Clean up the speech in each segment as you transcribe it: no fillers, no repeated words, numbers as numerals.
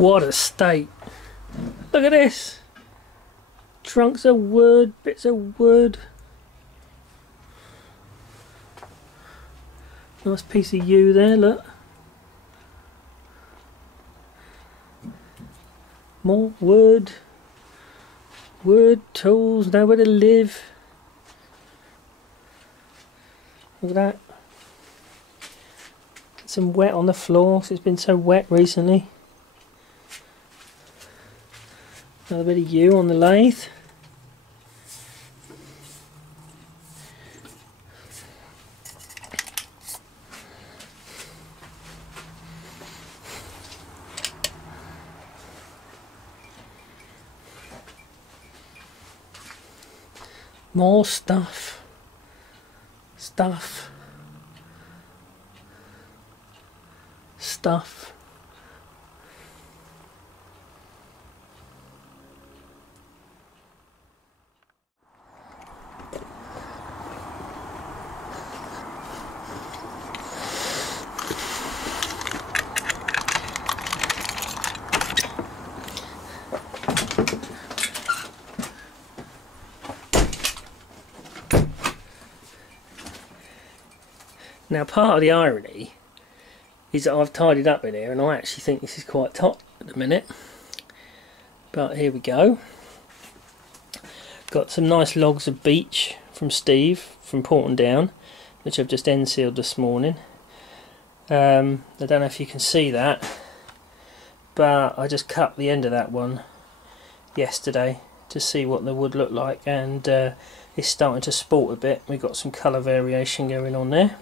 What a state. Look at this. Trunks of wood, bits of wood. Nice piece of yew there, look. More wood. Wood, tools, nowhere to live. Look at that. Some wet on the floor, because it's been so wet recently. Another bit of yew on the lathe. More stuff. Stuff. Stuff. Now, part of the irony is that I've tidied up in here and I actually think this is quite top at the minute. But here we go. Got some nice logs of beech from Steve from Porton Down, which I've just end sealed this morning. I don't know if you can see that, but I just cut the end of that one yesterday to see what the wood looked like, and it's starting to sport a bit. We've got some colour variation going on there.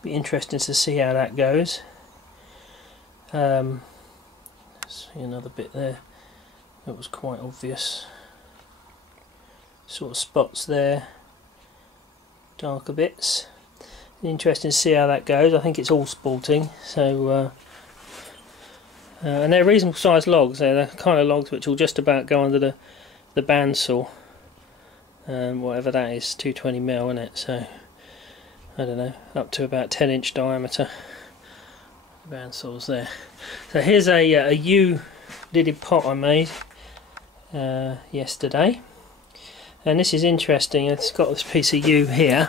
Be interesting to see how that goes. See another bit there that was quite obvious. Sort of spots there, darker bits. Interesting to see how that goes. I think it's all sporting. So, and they're reasonable sized logs. They're the kind of logs which will just about go under the bandsaw. Whatever that is, 220mm, isn't it? So, I don't know, up to about 10-inch diameter bandsaws there. So here's a yew lidded pot I made yesterday, and this is interesting. It's got this piece of yew here.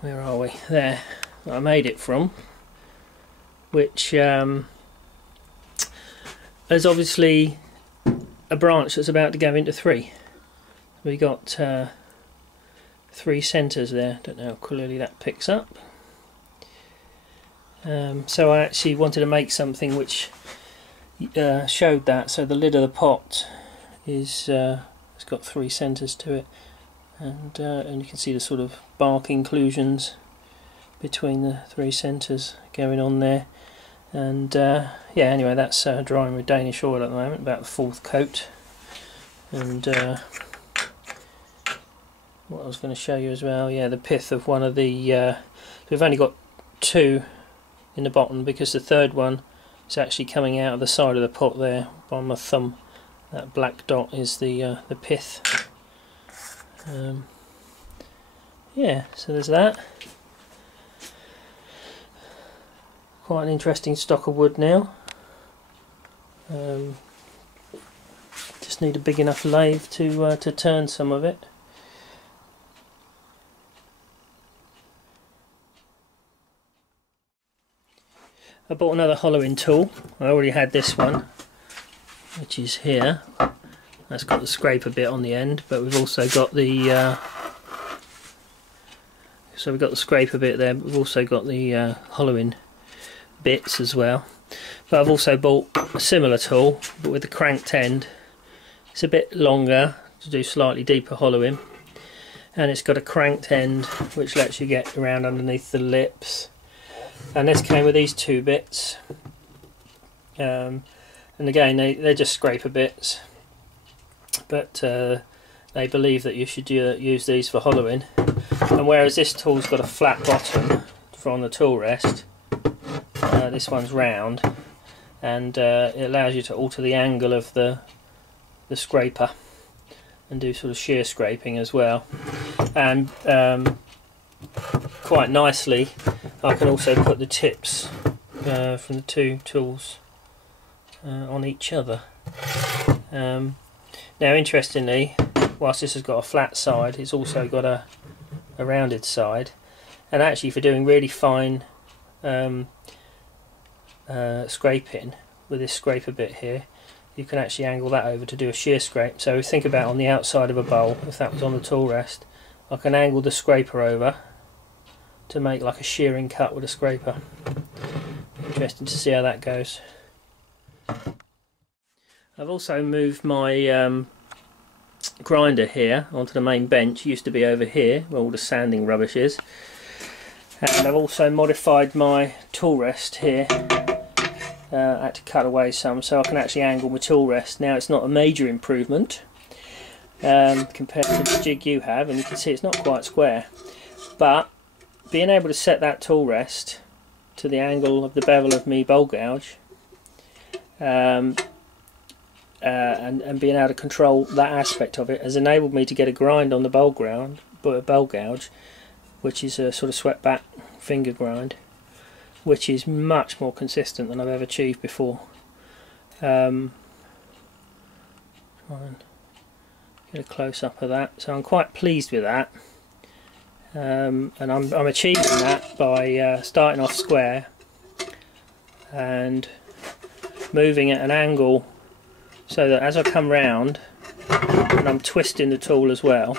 Where are we? There. I made it from, which is obviously a branch that's about to go into 3. We got 3 centres there. Don't know how clearly that picks up. So I actually wanted to make something which showed that. So the lid of the pot is it's got 3 centres to it, and you can see the sort of bark inclusions between the 3 centres going on there. And yeah, anyway, that's drying with Danish oil at the moment, about the 4th coat. And what I was going to show you as well, yeah, the pith of one of the we've only got 2 in the bottom, because the 3rd one is actually coming out of the side of the pot there by my thumb. That black dot is the pith. Yeah, so there's that. Quite an interesting stock of wood now. Just need a big enough lathe to turn some of it. I bought another hollowing tool. I already had this one, which is here. That's got the scraper bit on the end, but we've also got the so we've got the scraper bit there, but we've also got the hollowing bits as well. But I've also bought a similar tool, but with the cranked end. It's a bit longer to do slightly deeper hollowing, and it's got a cranked end which lets you get around underneath the lips. And this came with these 2 bits, and again they're just scraper bits, but they believe that you should use these for hollowing. And whereas this tool's got a flat bottom from the tool rest, this one's round, and it allows you to alter the angle of the scraper and do sort of shear scraping as well. And quite nicely I can also put the tips from the two tools on each other. Now interestingly, whilst this has got a flat side, it's also got a rounded side, and actually for doing really fine scraping with this scraper bit here, you can actually angle that over to do a shear scrape. So think about on the outside of a bowl, if that was on the tool rest, I can angle the scraper over to make like a shearing cut with a scraper. Interesting to see how that goes. I've also moved my grinder here onto the main bench. It used to be over here where all the sanding rubbish is, and I've also modified my tool rest here. I had to cut away some so I can actually angle my tool rest. Now it's not a major improvement compared to the jig you have, and you can see it's not quite square, but being able to set that tool rest to the angle of the bevel of me bowl gouge and being able to control that aspect of it has enabled me to get a grind on the bowl gouge, which is a sort of swept back finger grind, which is much more consistent than I've ever achieved before. Try and get a close up of that. So I'm quite pleased with that, and I'm achieving that by starting off square and moving at an angle so that as I come round, and I'm twisting the tool as well,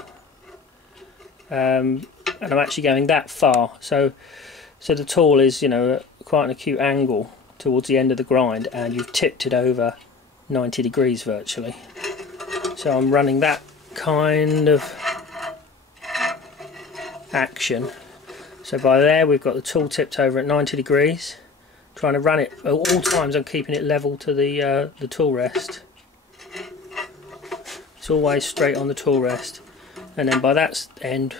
and I'm actually going that far, so the tool is, you know, quite an acute angle towards the end of the grind, and you've tipped it over 90 degrees virtually. So I'm running that kind of action. So by there we've got the tool tipped over at 90 degrees, trying to run it at all times. I'm keeping it level to the tool rest. It's always straight on the tool rest, and then by that end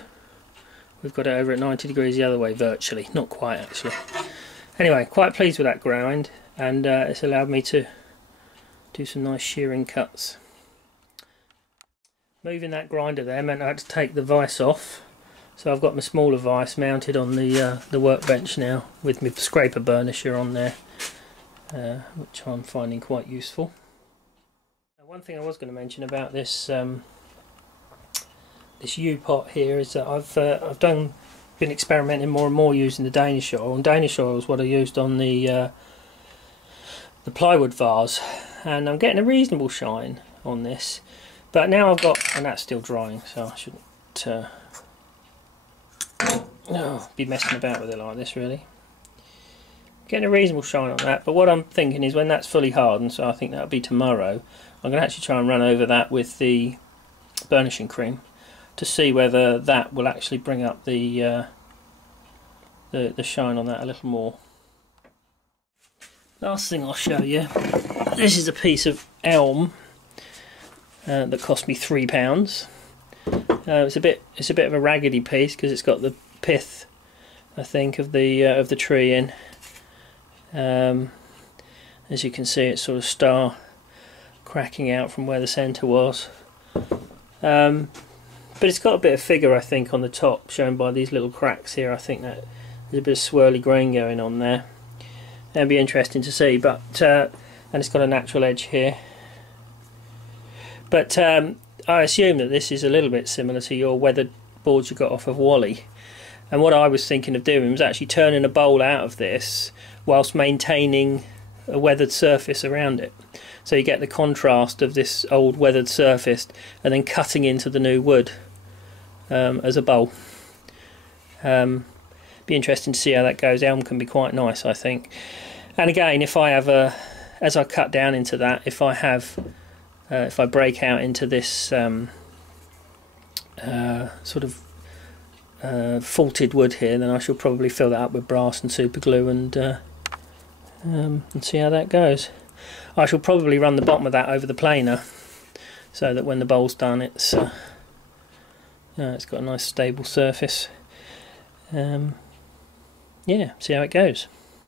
we've got it over at 90 degrees the other way virtually, not quite actually. Anyway, quite pleased with that grind, and it's allowed me to do some nice shearing cuts. Moving that grinder there meant I had to take the vise off, so I've got my smaller vise mounted on the workbench now with my scraper burnisher on there, which I'm finding quite useful. Now, one thing I was going to mention about this this U-pot here is that I've been experimenting more and more using the Danish oil, and Danish oil is what I used on the plywood vase, and I'm getting a reasonable shine on this. But now I've got, and that's still drying, so I shouldn't be messing about with it like this really. Getting a reasonable shine on that, but what I'm thinking is when that's fully hardened, so I think that'll be tomorrow, I'm going to actually try and run over that with the burnishing cream to see whether that will actually bring up the shine on that a little more. Last thing I'll show you, this is a piece of elm that cost me £3. It's a bit of a raggedy piece because it's got the pith, I think, of the tree in. As you can see, it's sort of star cracking out from where the centre was. But it's got a bit of figure, I think, on the top, shown by these little cracks here. I think that there's a bit of swirly grain going on there. It'll be interesting to see, but and it's got a natural edge here. But I assume that this is a little bit similar to your weathered boards you got off of Wally. And what I was thinking of doing was actually turning a bowl out of this whilst maintaining a weathered surface around it. So you get the contrast of this old weathered surface and then cutting into the new wood as a bowl. Be interesting to see how that goes. Elm can be quite nice, I think. And again, if I have as I cut down into that, if I break out into this sort of faulted wood here, then I shall probably fill that up with brass and super glue and see how that goes. I shall probably run the bottom of that over the planer so that when the bowl's done, it's got a nice stable surface. Yeah, see how it goes.